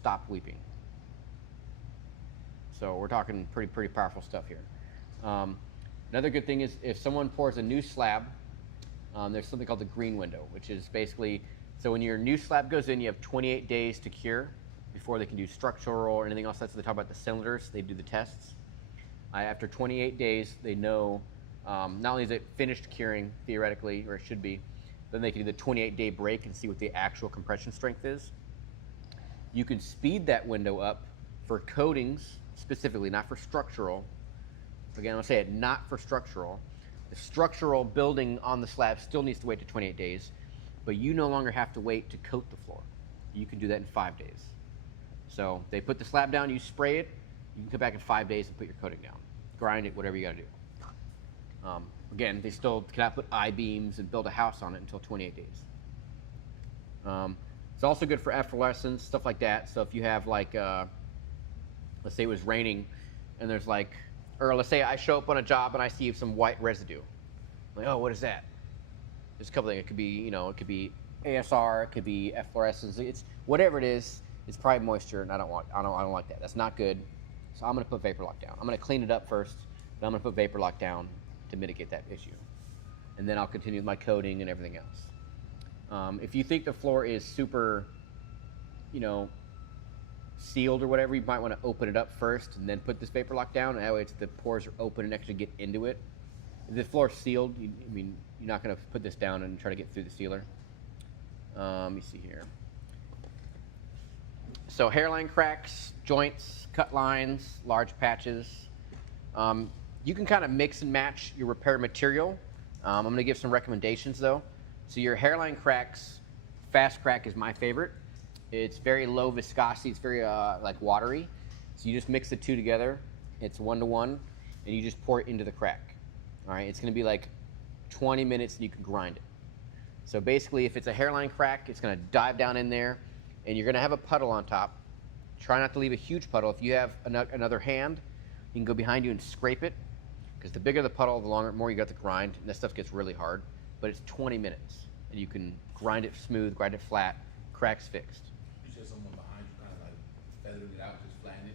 stop leaking. So we're talking pretty powerful stuff here. Another good thing is if someone pours a new slab, there's something called the green window, which is basically, so when your new slab goes in, you have 28 days to cure before they can do structural or anything else. That's what they talk about the cylinders. They do the tests. After 28 days, they know not only is it finished curing theoretically, or it should be, then they can do the 28-day break and see what the actual compression strength is. You can speed that window up for coatings specifically, not for structural. Again, I'll say it, not for structural. The structural building on the slab still needs to wait to 28 days, but you no longer have to wait to coat the floor. You can do that in 5 days. So they put the slab down, you spray it, you can come back in 5 days and put your coating down. Grind it, whatever you gotta do. Again, they still cannot put I-beams and build a house on it until 28 days. It's also good for efflorescence, stuff like that. So if you have like, let's say it was raining and there's like, or let's say I show up on a job and I see some white residue. I'm like, oh, what is that? There's a couple things. It could be, you know, it could be ASR, it could be efflorescence. It's whatever it is. It's probably moisture, and I don't like that. That's not good. So I'm gonna put vapor lock down. I'm gonna clean it up first, but I'm gonna put vapor lock down to mitigate that issue. And then I'll continue with my coating and everything else. If you think the floor is super, you know, sealed or whatever, you might want to open it up first and then put this vapor lock down. And that way the pores are open and actually get into it. If the floor is sealed, I mean, you're not going to put this down and try to get through the sealer. Let me see here. So hairline cracks, joints, cut lines, large patches. You can kind of mix and match your repair material. I'm going to give some recommendations though. So your hairline cracks, fast crack is my favorite. It's very low viscosity. It's very like watery. So you just mix the two together. It's 1-to-1, and you just pour it into the crack. All right, it's going to be like 20 minutes, and you can grind it. So basically, if it's a hairline crack, it's going to dive down in there, and you're going to have a puddle on top. Try not to leave a huge puddle. If you have another hand, you can go behind you and scrape it, because the bigger the puddle, the more you got to grind, and that stuff gets really hard. But it's 20 minutes, and you can grind it smooth, grind it flat, cracks fixed. You said someone behind you kind of like feathering it out, just flatten it?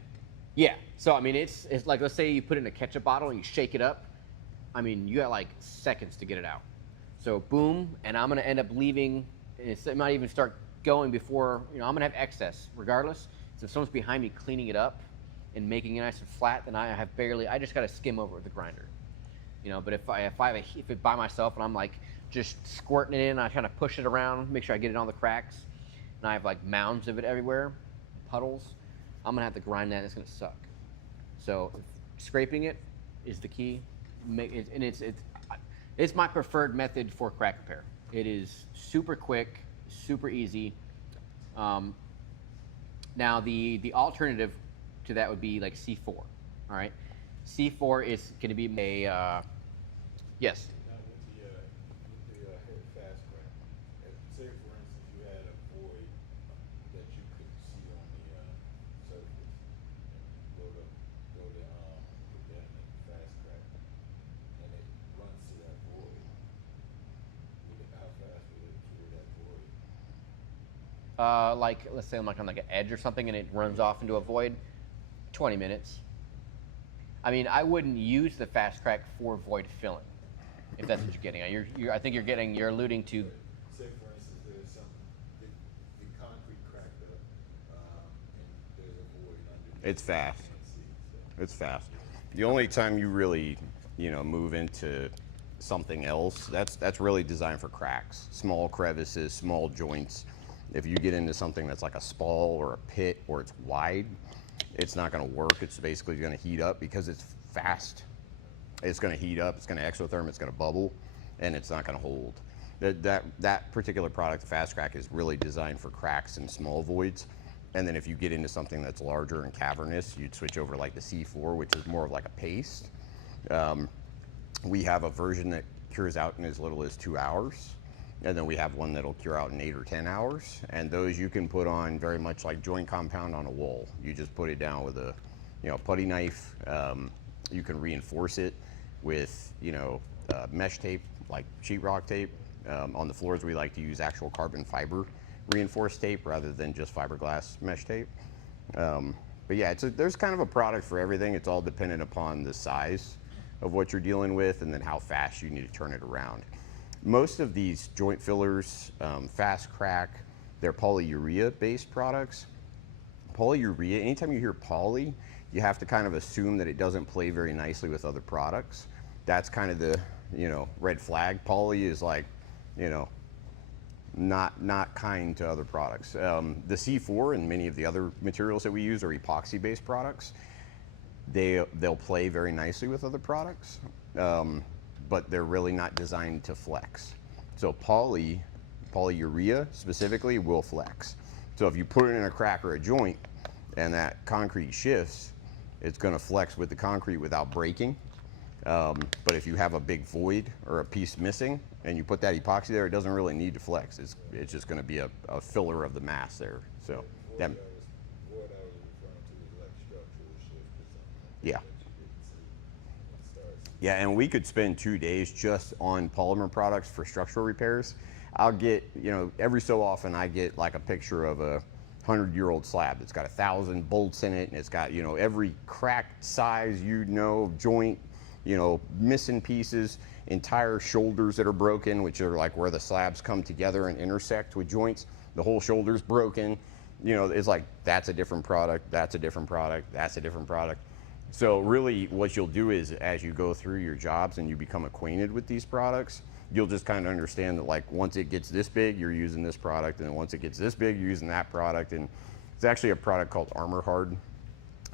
Yeah, so I mean, it's like, let's say you put it in a ketchup bottle and you shake it up. I mean, you got like seconds to get it out. So boom, and I'm gonna end up leaving, and it might even start going before, you know, I'm gonna have excess regardless. So if someone's behind me cleaning it up and making it nice and flat, then I just gotta skim over with the grinder. You know, but if it's by myself and I'm like just squirting it in, I kind of push it around, make sure I get it on the cracks, and I have like mounds of it everywhere, puddles, I'm gonna have to grind that, it's gonna suck. So scraping it is the key. And it's my preferred method for crack repair. It is super quick, super easy. Now the alternative to that would be like C4. All right, C4 is going to be a yes. Now with the fast crack, say for instance you had a void that you could see on the surface, go to put that in the fast crack, and it runs to that void. How fast would it cure that void? Like let's say I'm like on like an edge or something, and it runs off into a void. 20 minutes. I mean, I wouldn't use the fast crack for void filling, if that's what you're getting at. I think you're alluding to. Say for instance, there's some the concrete cracked up, and there's a void underneath. It's fast. It's fast. The only time you really, you know, move into something else, that's really designed for cracks, small crevices, small joints. If you get into something that's like a spall or a pit or it's wide, it's not going to work. It's basically going to heat up because it's fast. It's going to heat up. It's going to exotherm. It's going to bubble, and it's not going to hold. That particular product, the fast crack, is really designed for cracks and small voids. And then if you get into something that's larger and cavernous, you'd switch over like the C4, which is more of like a paste. We have a version that cures out in as little as 2 hours. And then we have one that'll cure out in 8 or 10 hours. And those you can put on very much like joint compound on a wall. You just put it down with a, you know, putty knife. You can reinforce it with, you know, mesh tape, like sheetrock tape. On the floors, we like to use actual carbon fiber reinforced tape rather than just fiberglass mesh tape. But yeah, there's kind of a product for everything. It's all dependent upon the size of what you're dealing with and then how fast you need to turn it around. Most of these joint fillers, fast crack, they're polyurea based products. Polyurea, anytime you hear poly, you have to kind of assume that it doesn't play very nicely with other products. That's kind of the, red flag. Poly is like, not kind to other products. The C4 and many of the other materials that we use are epoxy based products. They'll play very nicely with other products, but they're really not designed to flex. So polyurea specifically will flex. So if you put it in a crack or a joint and that concrete shifts, it's going to flex with the concrete without breaking. But if you have a big void or a piece missing and you put that epoxy there, it doesn't really need to flex. It's just going to be a filler of the mass there. So that, What I was referring to is like structural shift or something. yeah. That you didn't see when it starts. Yeah, and we could spend 2 days just on polymer products for structural repairs. I'll get, every so often I get like a picture of a 100-year-old slab that's got 1,000 bolts in it, and it's got, every cracked size, joint, missing pieces, entire shoulders that are broken, which are like where the slabs come together and intersect with joints. The whole shoulder's broken. It's like, that's a different product, that's a different product, that's a different product. So really what you'll do is as you go through your jobs and you become acquainted with these products, you'll just kind of understand that like once it gets this big, you're using this product, and then once it gets this big, you're using that product. And it's actually a product called Armor Hard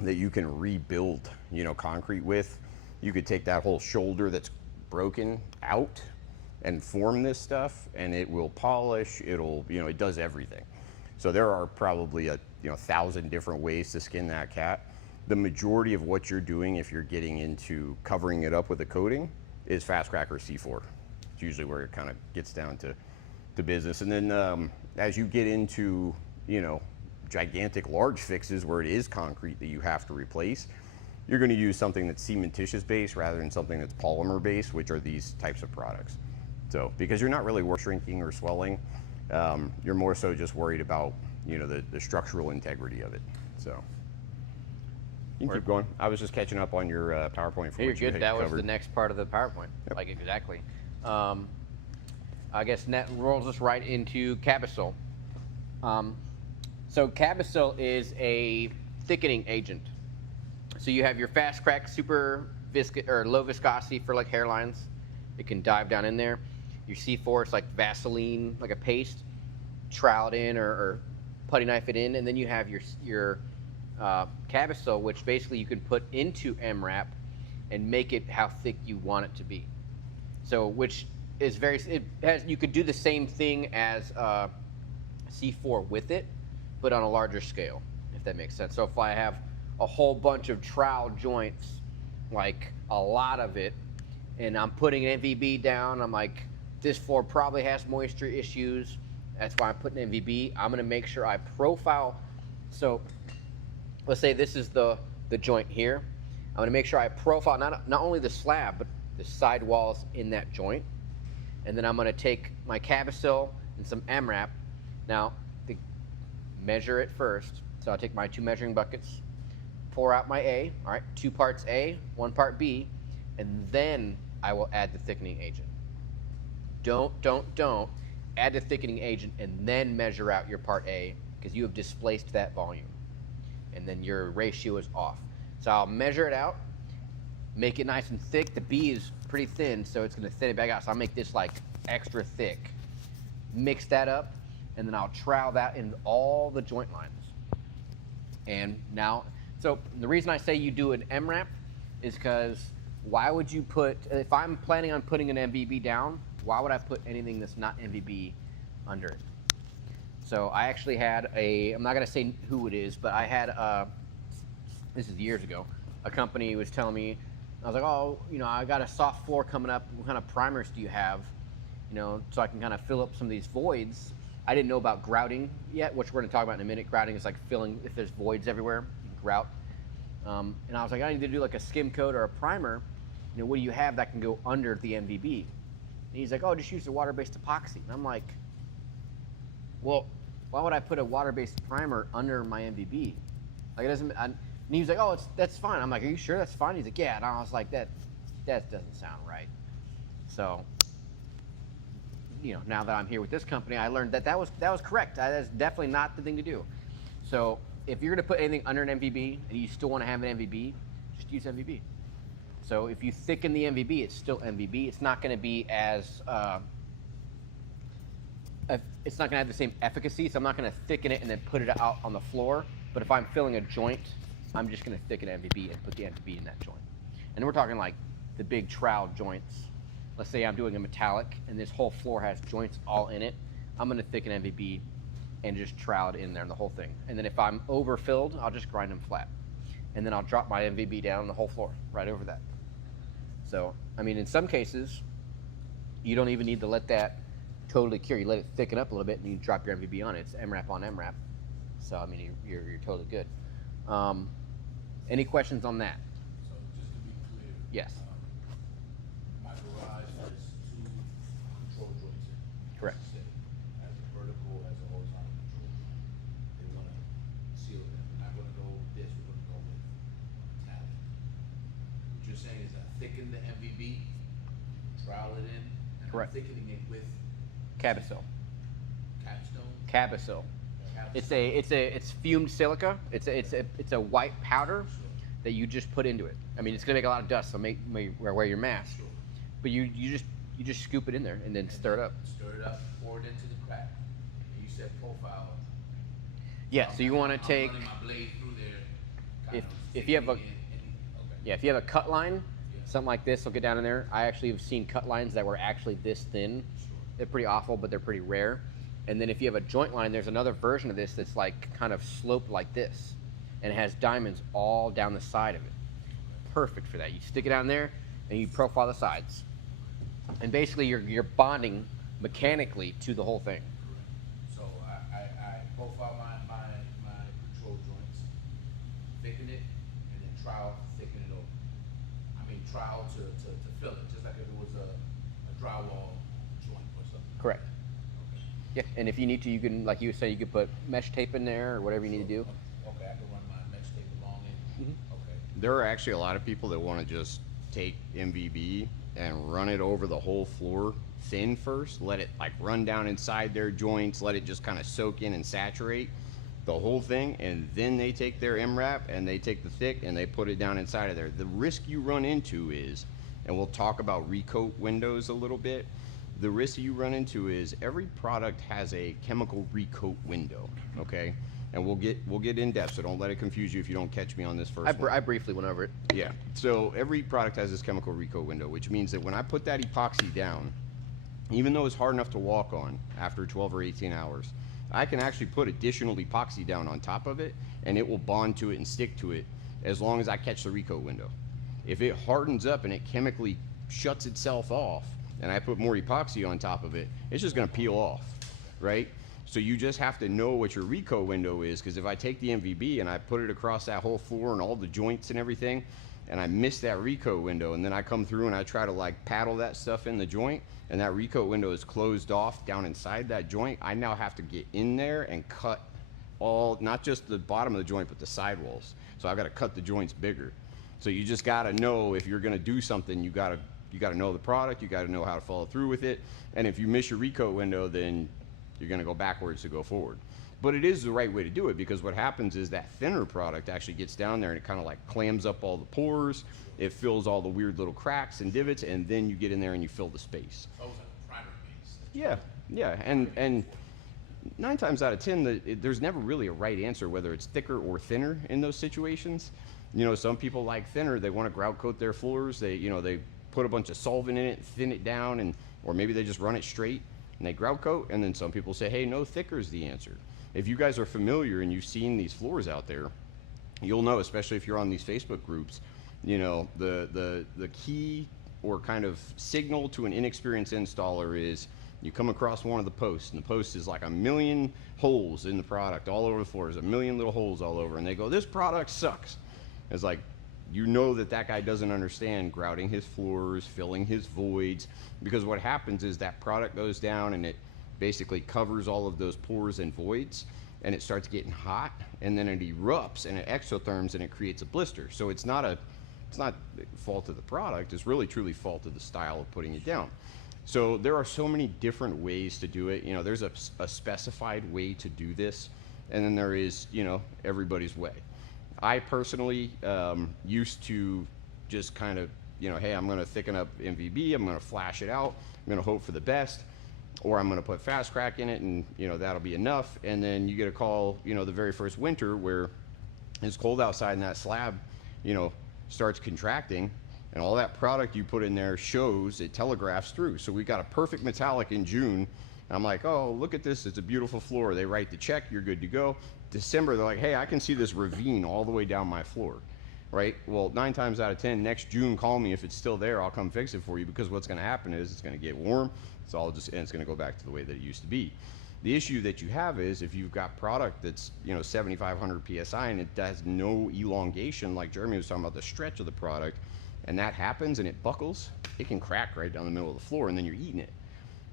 that you can rebuild, concrete with. You could take that whole shoulder that's broken out and form this stuff, and it will polish, it does everything. So there are probably 1,000 different ways to skin that cat. The majority of what you're doing if you're getting into covering it up with a coating is fast crack or C4. It's usually where it kind of gets down to business. And then as you get into, gigantic large fixes where it is concrete that you have to replace, you're going to use something that's cementitious based rather than something that's polymer based, which are these types of products. So because you're not really worried shrinking or swelling, you're more so just worried about the structural integrity of it. So you can keep going. I was just catching up on your PowerPoint. You're good. That was the next part of the PowerPoint. Yep. Like exactly. I guess that rolls us right into Cabasol. So Cabasol is a thickening agent. So you have your fast crack, super viscous or low viscosity for like hairlines. It can dive down in there. Your C4 is like Vaseline, like a paste, trowel it in or putty knife it in, and then you have your Cabasol, which basically you can put into MRAP and make it how thick you want it to be. So which is you could do the same thing as C4 with it, but on a larger scale, if that makes sense. So if I have a whole bunch of trowel joints, like a lot of it, and I'm putting an MVB down, I'm like, this floor probably has moisture issues, that's why I'm putting MVB. I'm gonna make sure I profile. So let's say this is the joint here. I'm gonna make sure I profile not only the slab, but the side walls in that joint. And then I'm gonna take my Cabasol and some MRAP. Now, to measure it first. So I'll take my 2 measuring buckets, pour out my A, all right, 2 parts A, 1 part B, and then I will add the thickening agent. Don't add the thickening agent and then measure out your part A, because you have displaced that volume. And then your ratio is off. So I'll measure it out, make it nice and thick. The B is pretty thin, so it's gonna thin it back out. So I'll make this like extra thick. Mix that up, and then I'll trowel that in all the joint lines. And now, so the reason I say you do an MRAP is because why would you put, if I'm planning on putting an MVB down, why would I put anything that's not MVB under it? So I actually had I'm not gonna say who it is, but I had, this is years ago, a company was telling me, I was like, oh, I got a soft floor coming up, what kind of primers do you have? So I can kind of fill up some of these voids. I didn't know about grouting yet, which we're gonna talk about in a minute. Grouting is like filling, if there's voids everywhere, you can grout. And I was like, I need to do like a skim coat or a primer. What do you have that can go under the MVB? And he's like, oh, just use the water-based epoxy. And I'm like, well, why would I put a water-based primer under my MVB? Like it doesn't. And he was like, "Oh, that's fine." I'm like, "Are you sure that's fine?" He's like, "Yeah." And I was like, "That doesn't sound right." So, now that I'm here with this company, I learned that was correct. That's definitely not the thing to do. So, if you're gonna put anything under an MVB and you still want to have an MVB, just use MVB. So if you thicken the MVB, it's still MVB. It's not going to be as it's not going to have the same efficacy. So I'm not going to thicken it and then put it out on the floor. But if I'm filling a joint, I'm just going to thicken MVB and put the MVB in that joint. And we're talking like the big trowel joints. Let's say I'm doing a metallic and this whole floor has joints all in it. I'm going to thicken MVB and just trowel it in there, the whole thing. And then if I'm overfilled, I'll just grind them flat. And then I'll drop my MVB down the whole floor, right over that. So, I mean, in some cases, you don't even need to let that totally cure. You let it thicken up a little bit and you drop your MVB on it. It's MRAP on MRAP. So, I mean, you're totally good. Any questions on that? So just to be clear. Yes. My garage has two control joints in it. Correct. As you said, as a vertical, as a horizontal control. They want to seal it. We're not going to go with this. We're going to go with metallic. What you're saying is thicken the MVB, trowel it in, and Correct. thickening it with Cabasil. capstone. Cabasil. It's fumed silica. It's a white powder that you just put into it. I mean, it's gonna make a lot of dust, so wear your mask. Sure. But you just scoop it in there and then stir it up. Stir it up, pour it into the crack. And you said profile. Yeah. So you want to I'm take running my blade through there. if you have a okay. if you have a cut line, something like this will get down in there. I actually have seen cut lines that were actually this thin. Sure. They're pretty awful, but they're pretty rare. And then if you have a joint line, there's another version of this that's like kind of sloped like this, and it has diamonds all down the side of it. Perfect for that. You stick it down there, and you profile the sides, and basically you're bonding mechanically to the whole thing. Correct. So I profile my control joints, thicken it, and then trowel to thicken it over. I mean trowel to fill it, just like if it was a drywall joint or something. Correct. Okay. Yeah, and if you need to, you can, like you say, you could put mesh tape in there or whatever you need to do. Okay, I can run my mesh tape along it. Okay. There are actually a lot of people that want to just take MVB and run it over the whole floor thin first, let it like run down inside their joints, let it just kind of soak in and saturate the whole thing, and then they take their MRAP and they take the thick and they put it down inside of there. The risk you run into is, and we'll talk about recoat windows a little bit, the risk you run into is every product has a chemical recoat window, okay? And we'll get in depth, so don't let it confuse you if you don't catch me on this first one. I briefly went over it. Yeah, so every product has this chemical recoat window, which means that when I put that epoxy down, even though it's hard enough to walk on after 12 or 18 hours, I can actually put additional epoxy down on top of it, and it will bond to it and stick to it as long as I catch the recoat window. If it hardens up and it chemically shuts itself off, and I put more epoxy on top of it, it's just gonna peel off, right? So you just have to know what your recoat window is, because if I take the MVB and I put it across that whole floor and all the joints and everything, and I miss that recoat window, and then I come through and I try to like paddle that stuff in the joint, and that recoat window is closed off down inside that joint, I now have to get in there and cut all, not just the bottom of the joint, but the sidewalls. So I've got to cut the joints bigger. So you just got to know, if you're going to do something, you got to know the product, you got to know how to follow through with it. And if you miss your recoat window, then you're going to go backwards to go forward. But it is the right way to do it, because what happens is that thinner product actually gets down there and it kind of like clams up all the pores, it fills all the weird little cracks and divots, and then you get in there and you fill the space. Oh, it's like a primer base. Yeah, and 9 times out of 10, there's never really a right answer whether it's thicker or thinner in those situations. You know, some people like thinner, they want to grout coat their floors, they put a bunch of solvent in it, thin it down, and or maybe they just run it straight and they grout coat, and then some people say, hey, no, thicker is the answer. If you guys are familiar and you've seen these floors out there, you'll know, especially if you're on these Facebook groups, you know, the key or kind of signal to an inexperienced installer is you come across one of the posts, and the post is like 1 million holes in the product all over the floor. There's 1 million little holes all over, and they go, this product sucks. It's like, you know that guy doesn't understand grouting his floors, filling his voids, because what happens is that product goes down and it basically covers all of those pores and voids, and it starts getting hot, and then it erupts and it exotherms and it creates a blister. So it's not fault of the product, it's really truly fault of the style of putting it down. So there are so many different ways to do it. You know, there's a specified way to do this, and then there is, you know, everybody's way. I personally used to just kind of, you know, hey, I'm going to thicken up MVB, I'm going to flash it out, I'm going to hope for the best, or I'm going to put fast crack in it, and, you know, that'll be enough. And then you get a call, you know, the very first winter where it's cold outside and that slab, you know, starts contracting, and all that product you put in there shows, it telegraphs through. So we got a perfect metallic in June, and I'm like, oh, look at this, it's a beautiful floor. They write the check, you're good to go. December, they're like, hey, I can see this ravine all the way down my floor, right? Well, 9 times out of 10, next June, call me. If it's still there, I'll come fix it for you, because what's gonna happen is it's gonna get warm, it's all just, and it's gonna go back to the way that it used to be. The issue that you have is if you've got product that's, you know, 7,500 PSI and it has no elongation, like Jeremy was talking about, the stretch of the product, and that happens and it buckles, it can crack right down the middle of the floor, and then you're eating it.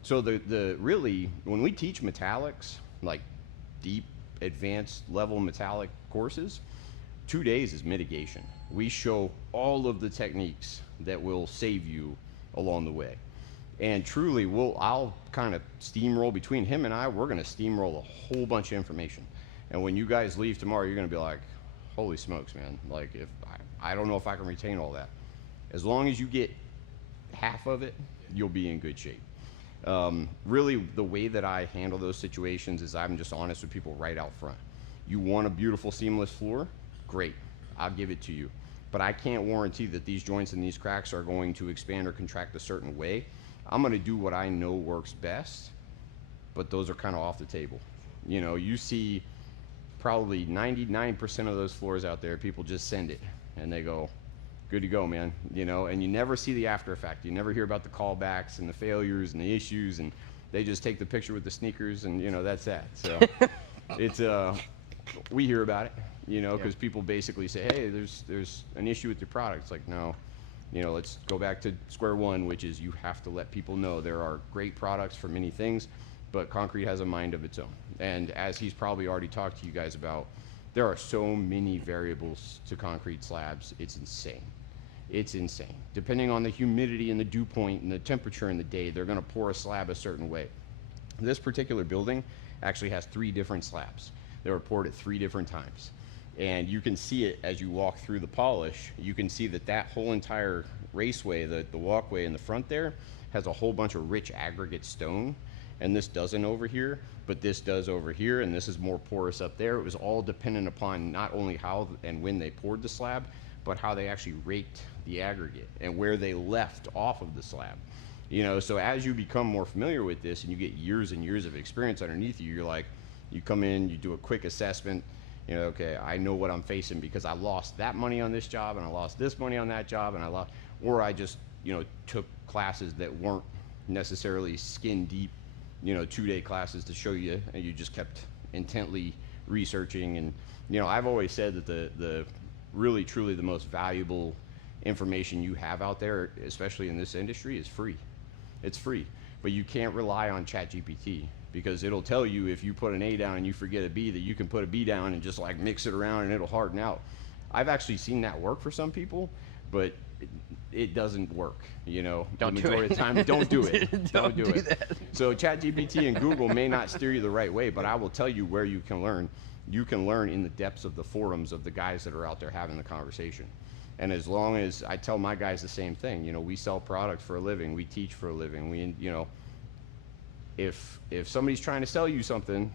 So the really, when we teach metallics, like deep, advanced level metallic courses, 2 days is mitigation. We show all of the techniques that will save you along the way. And truly, I'll kind of steamroll between him and I. We're going to steamroll a whole bunch of information. And when you guys leave tomorrow, you're going to be like, holy smokes, man. Like, if I don't know if I can retain all that. As long as you get half of it, you'll be in good shape. Really, the way that I handle those situations is I'm just honest with people right out front. You want a beautiful seamless floor? Great, I'll give it to you. But I can't warranty that these joints and these cracks are going to expand or contract a certain way. I'm going to do what I know works best, but those are kind of off the table. You know, you see probably 99% of those floors out there, people just send it and they go, good to go, man. You know, and you never see the after effect. You never hear about the callbacks and the failures and the issues, and they just take the picture with the sneakers, and, you know, that's that. So it's we hear about it, you know, because people basically say, hey, there's an issue with your product. It's like, no, you know, let's go back to square one, which is you have to let people know there are great products for many things, but concrete has a mind of its own. And as he's probably already talked to you guys about, there are so many variables to concrete slabs, it's insane. It's insane. Depending on the humidity and the dew point and the temperature in the day, they're gonna pour a slab a certain way. This particular building actually has 3 different slabs. They were poured at 3 different times. And you can see it as you walk through the polish. You can see that that whole entire raceway, the walkway in the front there, has a whole bunch of rich aggregate stone. And this doesn't over here, but this does over here, and this is more porous up there. It was all dependent upon not only how and when they poured the slab, but how they actually raked the aggregate and where they left off of the slab. You know, so as you become more familiar with this and you get years and years of experience underneath you, you're like, you come in, you do a quick assessment, you know, okay, I know what I'm facing because I lost that money on this job and I lost this money on that job, and or I just, you know, took classes that weren't necessarily skin deep, you know, 2-day classes to show you, and you just kept intently researching. And, you know, I've always said that the really truly the most valuable information you have out there, especially in this industry, is free. It's free, but you can't rely on ChatGPT, because it'll tell you if you put an A down and you forget a B, that you can put a B down and just like mix it around and it'll harden out. I've actually seen that work for some people, but it doesn't work, you know. Don't the do majority it. of the time, don't do it. Don't do it. that. So ChatGPT and Google may not steer you the right way, but I will tell you where you can learn. You can learn in the depths of the forums of the guys that are out there having the conversation. And as long as I tell my guys the same thing, you know, we sell products for a living, we teach for a living, we, you know, if somebody's trying to sell you something,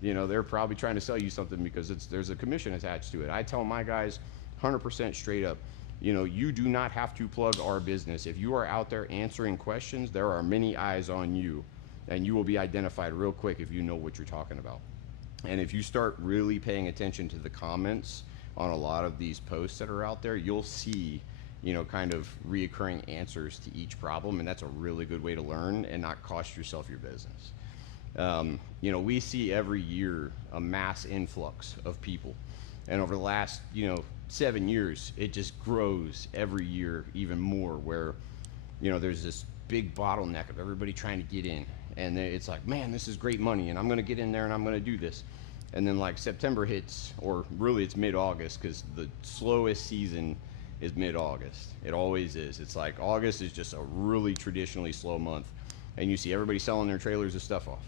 you know, they're probably trying to sell you something because there's a commission attached to it. I tell my guys 100% straight up, you know, you do not have to plug our business. If you are out there answering questions, there are many eyes on you, and you will be identified real quick if you know what you're talking about. And if you start really paying attention to the comments on a lot of these posts that are out there, you'll see, you know, kind of reoccurring answers to each problem, and that's a really good way to learn and not cost yourself your business. You know, we see every year a mass influx of people, and over the last, you know, 7 years, it just grows every year even more, where, you know, there's this big bottleneck of everybody trying to get in, and it's like, man, this is great money, and I'm going to get in there and I'm going to do this. And then like September hits, or really it's mid-August, because the slowest season is mid-August. It always is. It's like August is just a really traditionally slow month, and you see everybody selling their trailers and stuff off.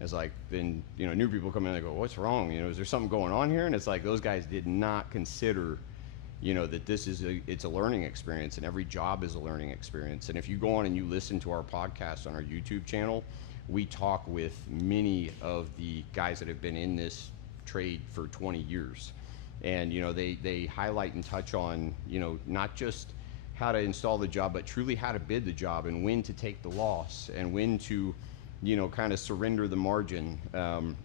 It's like, then, you know, new people come in and they go, what's wrong? You know, is there something going on here? And it's like, those guys did not consider, you know, that this is it's a learning experience, and every job is a learning experience. And if you go on and you listen to our podcast on our YouTube channel, we talk with many of the guys that have been in this trade for 20 years. And, you know, they highlight and touch on, you know, not just how to install the job, but truly how to bid the job, and when to take the loss, and when to, you know, kind of surrender the margin.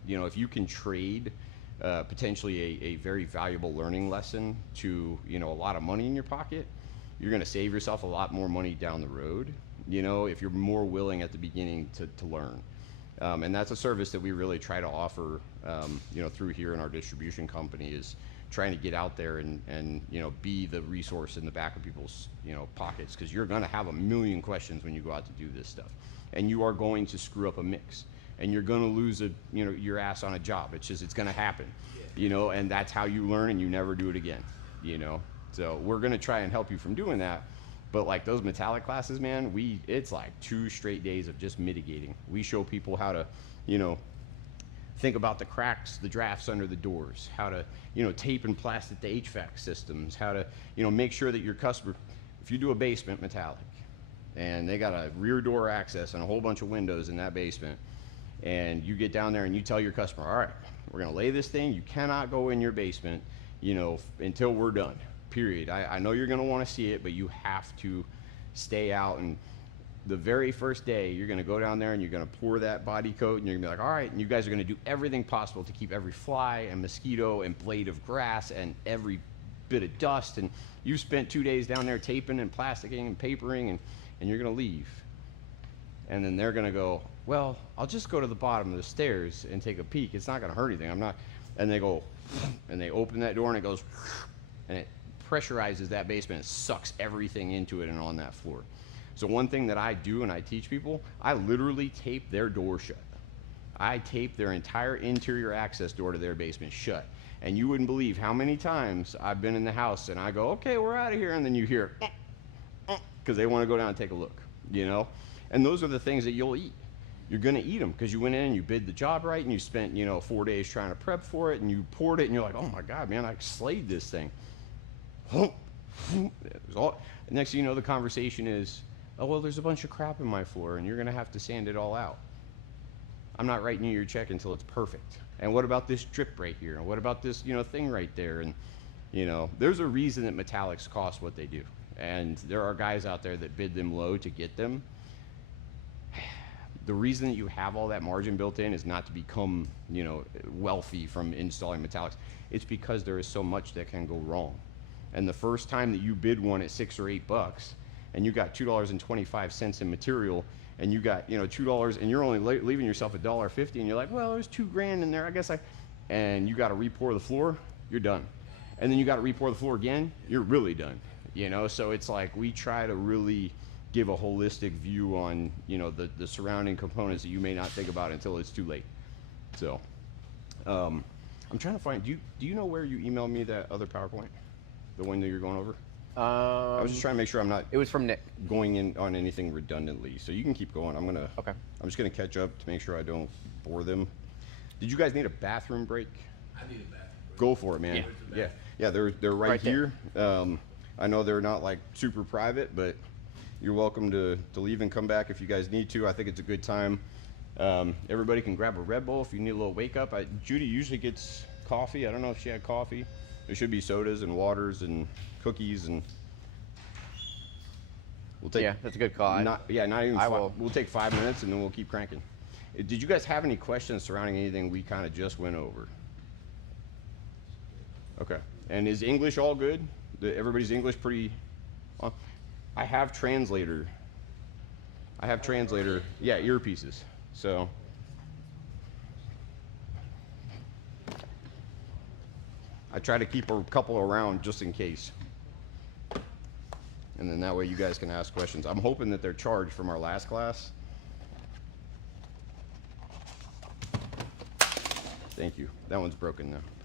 You know, if you can trade potentially a very valuable learning lesson to, you know, a lot of money in your pocket, you're going to save yourself a lot more money down the road, you know, if you're more willing at the beginning to learn. And that's a service that we really try to offer, you know, through here in our distribution company, is trying to get out there and you know, be the resource in the back of people's, you know, pockets, because you're going to have a million questions when you go out to do this stuff, and you are going to screw up a mix, and you're going to lose you know, your ass on a job. It's going to happen, you know, and that's how you learn, and you never do it again, you know. So we're going to try and help you from doing that. But like those metallic classes, man, it's like 2 straight days of just mitigating. We show people how to, you know, think about the cracks, the drafts under the doors, how to, you know, tape and plastic the HVAC systems, how to, you know, make sure that your customer, if you do a basement metallic and they got a rear door access and a whole bunch of windows in that basement, and you get down there and you tell your customer, all right, we're going to lay this thing, you cannot go in your basement, you know, until we're done. Period. I know you're going to want to see it, but you have to stay out. And the very first day, you're going to go down there and you're going to pour that body coat, and you're going to be like, all right, and you guys are going to do everything possible to keep every fly and mosquito and blade of grass and every bit of dust. And you've spent 2 days down there taping and plasticking and papering, and you're going to leave. And then they're going to go, well, I'll just go to the bottom of the stairs and take a peek. It's not going to hurt anything. I'm not. And they go, and they open that door, and it goes, and it pressurizes that basement and sucks everything into it and on that floor. So one thing that I do and I teach people, I literally tape their door shut. I tape their entire interior access door to their basement shut. And you wouldn't believe how many times I've been in the house and I go, okay, we're out of here, and then you hear because they want to go down and take a look, you know. And those are the things that you'll eat. You're going to eat them because you went in and you bid the job right, and you spent, you know, 4 days trying to prep for it, and you poured it, and you're like, oh my God, man, I slayed this thing. Next thing you know, the conversation is, oh, well, there's a bunch of crap in my floor, and you're going to have to sand it all out. I'm not writing you your check until it's perfect. And what about this drip right here? And what about this, you know, thing right there? And, you know, there's a reason that metallics cost what they do. And there are guys out there that bid them low to get them. The reason that you have all that margin built in is not to become, you know, wealthy from installing metallics. It's because there is so much that can go wrong. And the first time that you bid one at $6 or $8, and you got $2.25 in material, and you got, you know, $2, and you're only leaving yourself $1.50, and you're like, well, there's $2,000 in there, I guess and you got to re-pour the floor, you're done. And then you got to re-pour the floor again, you're really done. You know, so it's like we try to really give a holistic view on, you know, the surrounding components that you may not think about until it's too late. So, I'm trying to find. Do you know where you emailed me that other PowerPoint? The one that you're going over? I was just trying to make sure I'm not. It was from Nick. Going in on anything redundantly. So you can keep going. Okay. I'm just gonna catch up to make sure I don't bore them. Did you guys need a bathroom break? I need a bathroom break. Go for it, man. Yeah. They're right here. I know they're not like super private, but you're welcome to leave and come back if you guys need to. I think it's a good time. Everybody can grab a Red Bull if you need a little wake up. Judy usually gets coffee. I don't know if she had coffee. There should be sodas and waters and cookies, and we'll take. Yeah, that's a good call. Not even. We'll take 5 minutes and then we'll keep cranking. Did you guys have any questions surrounding anything we kind of just went over? Okay. And is English all good? Everybody's English pretty. I have translator. Yeah, earpieces. So. I try to keep a couple around just in case. And then that way you guys can ask questions. I'm hoping that they're charged from our last class. Thank you. That one's broken now.